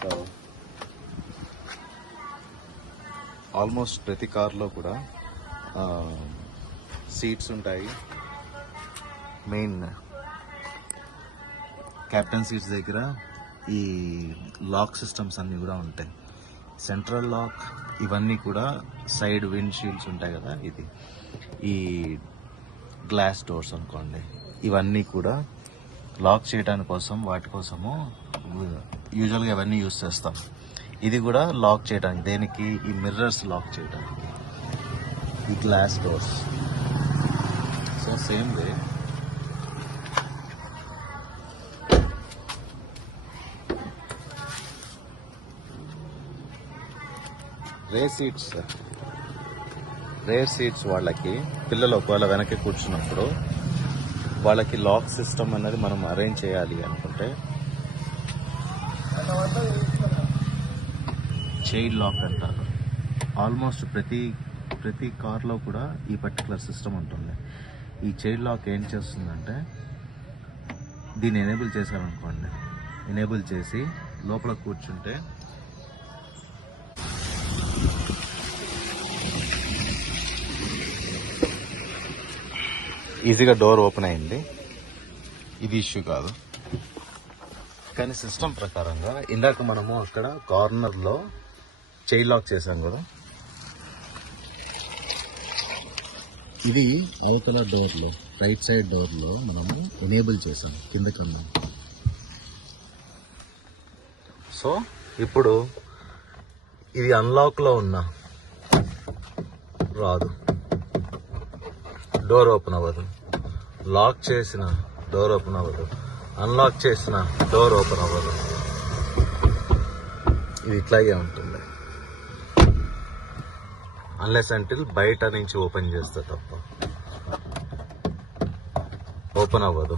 So almost ప్రతి కార్లో కూడా సీట్స్ ఉంటాయి. మెయిన్ క్యాప్టెన్ సీట్స్ దగ్గర ఈ లాక్ సిస్టమ్స్ అన్నీ కూడా ఉంటాయి. సెంట్రల్ లాక్ ఇవన్నీ కూడా సైడ్ విండ్ షీల్డ్స్ ఉంటాయి కదా, ఇది ఈ గ్లాస్ డోర్స్ అనుకోండి, ఇవన్నీ కూడా లాక్ చేయడానికి కోసం వాటి కోసము యూజువల్గా ఇవన్నీ యూజ్ చేస్తాం. ఇది కూడా లాక్ చేయడానికి, దేనికి, ఈ మిర్రర్స్ లాక్ చేయడానికి, ఈ glass doors. So same way rare seats వాళ్ళకి, పిల్లలు ఒకవేళ వెనక్కి కూర్చున్నప్పుడు వాళ్ళకి లాక్ సిస్టమ్ అనేది మనం అరేంజ్ చేయాలి అనుకుంటే చైల్డ్ లాక్ అంటారు. ఆల్మోస్ట్ ప్రతి కార్లో కూడా ఈ పర్టికులర్ సిస్టమ్ ఉంటుంది. ఈ చైల్డ్ లాక్ ఏం చేస్తుందంటే, దీన్ని ఎనేబుల్ చేశారనుకోండి, ఎనేబుల్ చేసి లోపల కూర్చుంటే ఈజీగా డోర్ ఓపెన్ అయింది. ఇది ఇష్యూ కాదు. కానీ సిస్టమ్ ప్రకారంగా ఇందాక మనము అక్కడ కార్నర్లో చైల్డ్ లాక్ చేసాం కదా, ఇది అవతల డోర్లో, రైట్ సైడ్ డోర్లో మనము ఎనేబుల్ చేసాం కిందకన్నా. సో ఇప్పుడు ఇది అన్లాక్లో ఉన్నా రాదు, డోర్ ఓపెన్ అవ్వదు. లాక్ చేసిన డోర్ ఓపెన్ అవ్వదు, అన్లాక్ చేసిన డోర్ ఓపెన్ అవ్వదు. ఇది ఇట్లాగే ఉంటుంది అన్లెస్ అంటిల్ బయట నుంచి ఓపెన్ చేస్తే తప్ప ఓపెన్ అవ్వదు.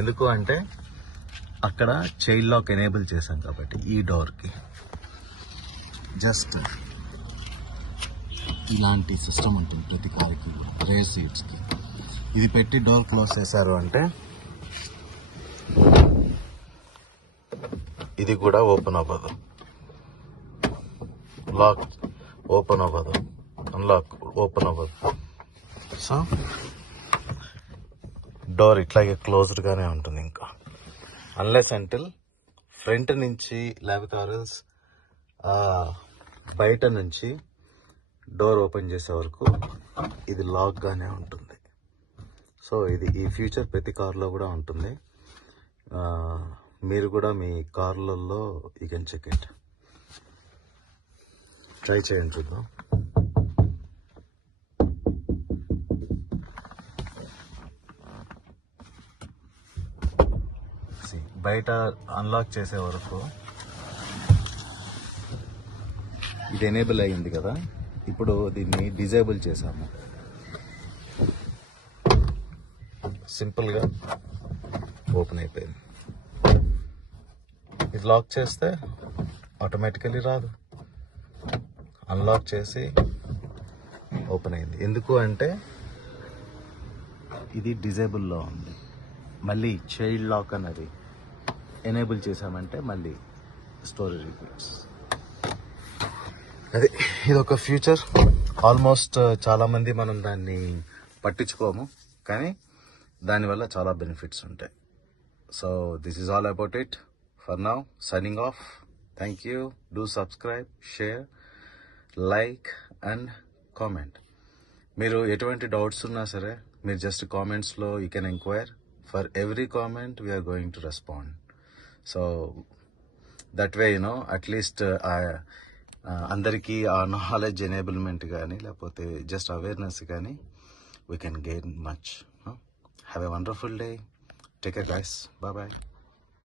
ఎందుకు అంటే అక్కడ చైల్డ్ లాక్ ఎనేబుల్ చేశాం కాబట్టి. ఈ డోర్కి జస్ట్ ఇలాంటి సిస్టమ్ ఉంటుంది ప్రతి కార్కి, రేర్ సీట్స్కి. ఇది పెట్టి డోర్ క్లోజ్ చేశారు అంటే ఇది కూడా ఓపెన్ అవ్వదు, లాక్ ఓపెన్ అవ్వదు, అన్లాక్ ఓపెన్ అవ్వదు. సో డోర్ ఇట్లాగే క్లోజ్డ్గానే ఉంటుంది. ఇంకా అన్లెస్ అంటిల్ ఫ్రంట్ నుంచి లేకపోతే ఆర్ఎల్స్ బయట నుంచి డోర్ ఓపెన్ చేసే వరకు ఇది లాక్గానే ఉంటుంది. సో ఇది ఈ ఫ్యూచర్ ప్రతి కార్లో కూడా ఉంటుంది. మీరు కూడా మీ కార్లలో you can check it, try చేయండి, చూద్దాం. బయట అన్లాక్ చేసే వరకు ఇది ఎనేబుల్ అయ్యింది కదా, ఇప్పుడు దీన్ని డిజేబుల్ చేసాము. సింపుల్గా ఓపెన్ అయిపోయింది. ఇది లాక్ చేస్తే ఆటోమేటికలీ రాదు, అన్లాక్ చేసి ఓపెన్ అయింది. ఎందుకు అంటే ఇది డిజేబుల్లో ఉంది. మళ్ళీ చైల్డ్ లాక్ అన్నది ఎనేబుల్ చేసామంటే మళ్ళీ స్టోరీ రిపీట్స్. అదే ఇది ఒక ఫ్యూచర్. ఆల్మోస్ట్ చాలామంది మనం దాన్ని పట్టించుకోము, కానీ దానివల్ల చాలా బెనిఫిట్స్ ఉంటాయి. So this is all about it for now. Signing off. Thank you. Do subscribe, share, like and comment. మీరు ఎటువంటి డౌట్స్ ఉన్నా సరే మీరు జస్ట్ కామెంట్స్లో you can enquire. For every comment we are going to respond. So that way at least అందరికీ ఆ knowledge enablement కానీ లేకపోతే జస్ట్ అవేర్నెస్ కానీ we can gain much. Have a wonderful day. Take care guys. Bye bye.